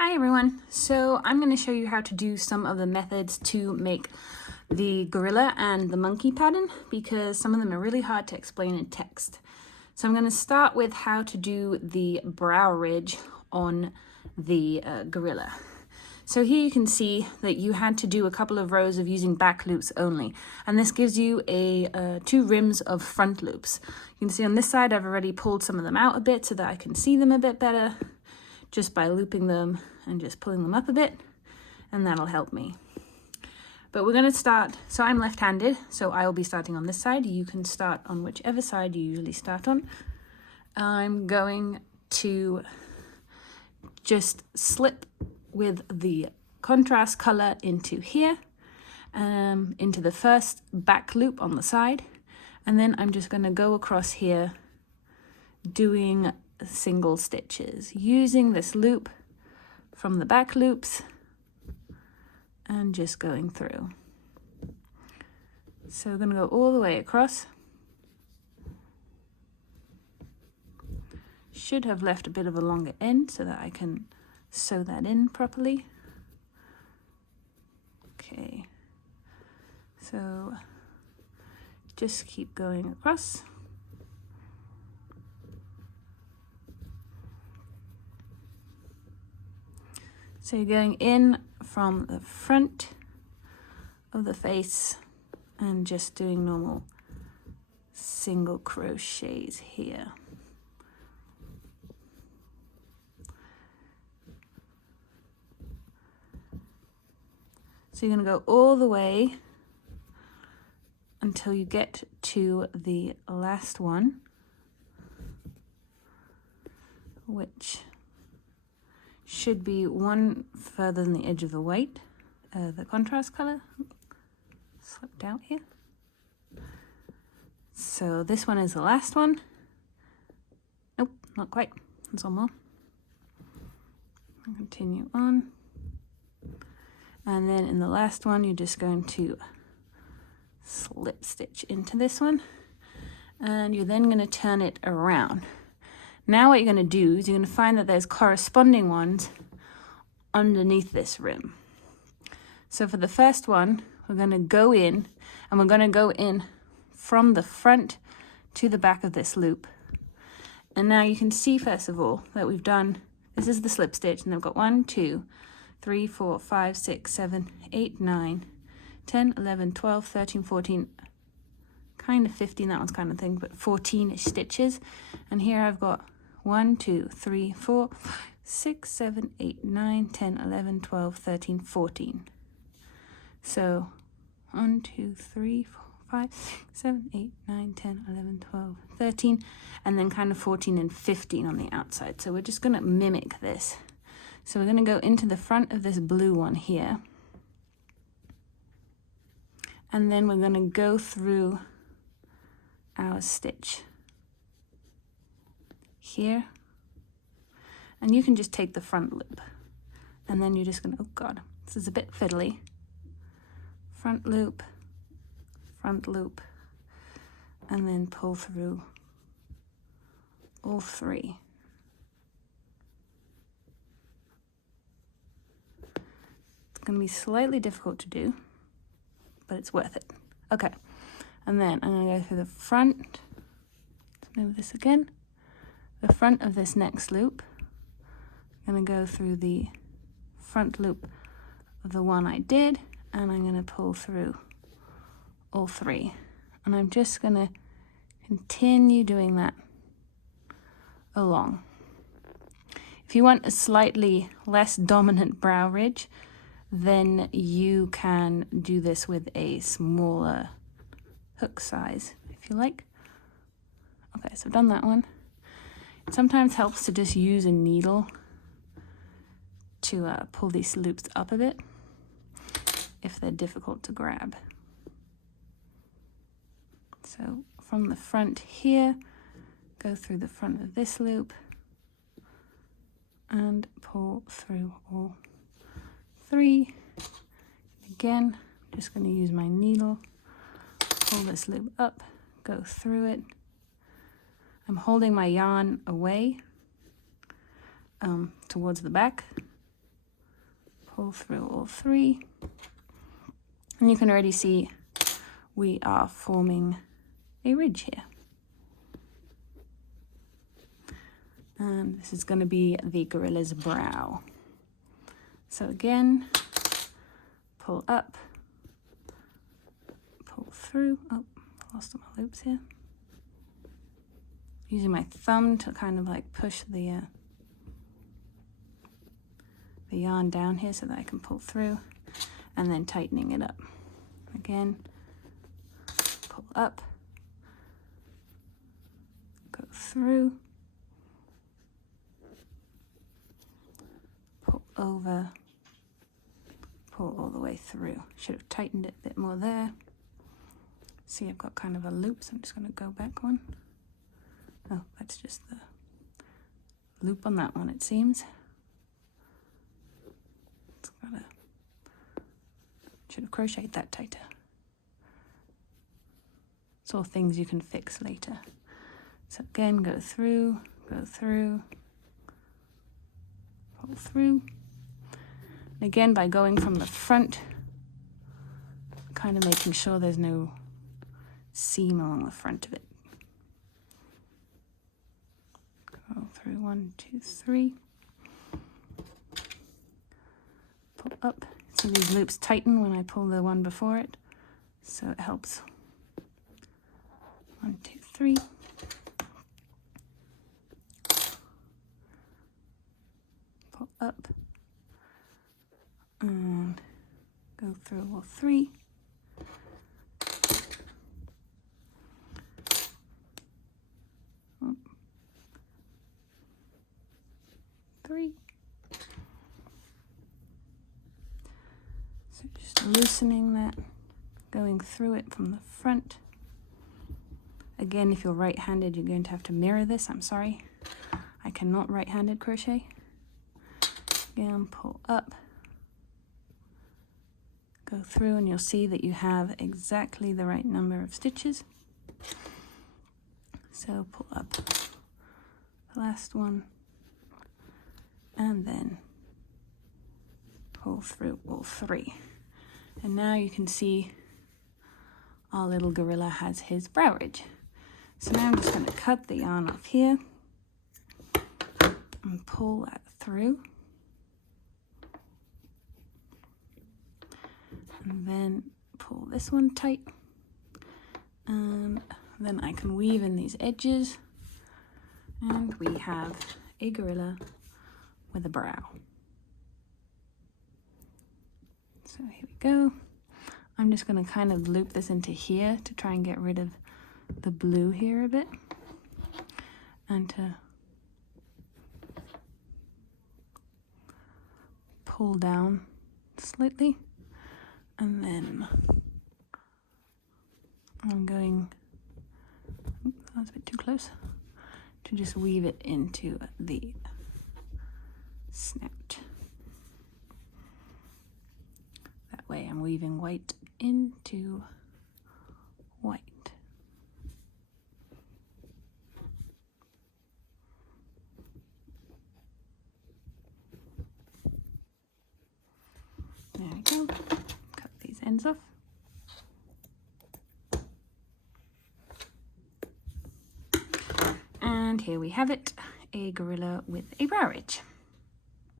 Hi everyone, so I'm going to show you how to do some of the methods to make the gorilla and the monkey pattern because some of them are really hard to explain in text. So I'm going to start with how to do the brow ridge on the gorilla. So here you can see that you had to do a couple of rows of using back loops only, and this gives you two rims of front loops. You can see on this side I've already pulled some of them out a bit so that I can see them a bit better, just by looping them and just pulling them up a bit, and that'll help me. But we're going to start, so I'm left-handed, so I will be starting on this side. You can start on whichever side you usually start on. I'm going to just slip with the contrast color into here, into the first back loop on the side, and then I'm just going to go across here doing single stitches using this loop from the back loops and just going through. So we're going to go all the way across. Should have left a bit of a longer end so that I can sew that in properly. Okay, so just keep going across. So you're going in from the front of the face and just doing normal single crochets here. So you're going to go all the way until you get to the last one, which should be one further than the edge of the white, the contrast color. Slipped out here. So this one is the last one. Nope, not quite. There's one more. I'll continue on. And then in the last one, you're just going to slip stitch into this one. And you're then going to turn it around. Now what you're going to do is you're going to find that there's corresponding ones underneath this rim. So for the first one, we're going to go in, and we're going to go in from the front to the back of this loop. And now you can see, first of all, that we've done, this is the slip stitch, and I've got 1, 2, 3, 4, 5, 6, 7, 8, 9, 10, 11, 12, 13, 14, kind of 15, that one's kind of thing, but 14 stitches. And here I've got 1, 2, 3, 4, 6, 7, 8, 9, 10, 11, 12, 13, 14. So 1, 2, 3, 4, 5, 6, 7, 8, 9, 10, 11, 12, 13, and then kind of 14 and 15 on the outside. So we're just going to mimic this. So we're going to go into the front of this blue one here. And then we're going to go through our stitch here, and you can just take the front loop, and then you're just gonna, oh god, this is a bit fiddly, front loop, and then pull through all three. It's gonna be slightly difficult to do, but it's worth it. Okay, and then I'm gonna go through the front, let's move this again, the front of this next loop. I'm going to go through the front loop of the one I did, and I'm going to pull through all three. And I'm just going to continue doing that along. If you want a slightly less dominant brow ridge, then you can do this with a smaller hook size, if you like. Okay, so I've done that one. It sometimes helps to just use a needle to pull these loops up a bit if they're difficult to grab. So from the front here, go through the front of this loop and pull through all three. Again, I'm just going to use my needle, pull this loop up, go through it. I'm holding my yarn away towards the back pull through all 3. And you can already see we are forming a ridge here. And this is going to be the gorilla's brow. So again, pull up, pull through. Oh, lost all my loops here. Using my thumb to kind of like push the yarn down here so that I can pull through, and then tightening it up. Again, pull up, go through, pull over, pull all the way through. Should have tightened it a bit more there. See, I've got kind of a loop, so I'm just going to go back one. Oh, that's just the loop on that one, it seems. Should have crocheted that tighter. It's all things you can fix later. So again, go through, pull through. And again, by going from the front, kind of making sure there's no seam along the front of it. Go through 1, 2, 3. Pull up. So these loops tighten when I pull the one before it, so it helps. 1, 2, 3. Pull up and go through all 3. Oh. 3. So just loosening that, going through it from the front. Again, if you're right-handed, you're going to have to mirror this. I'm sorry. I cannot right-handed crochet. Again, pull up, go through, and you'll see that you have exactly the right number of stitches. So pull up the last one, and then pull through all 3. And now you can see our little gorilla has his brow ridge. So now I'm just going to cut the yarn off here and pull that through. And then pull this one tight. And then I can weave in these edges. And we have a gorilla with a brow. So here we go. I'm just going to kind of loop this into here to try and get rid of the blue here a bit. And to pull down slightly. And then I'm going, oh, that's a bit too close, to just weave it into the snout. That way I'm weaving white into white. There we go. Cut these ends off. And here we have it, a gorilla with a brow ridge.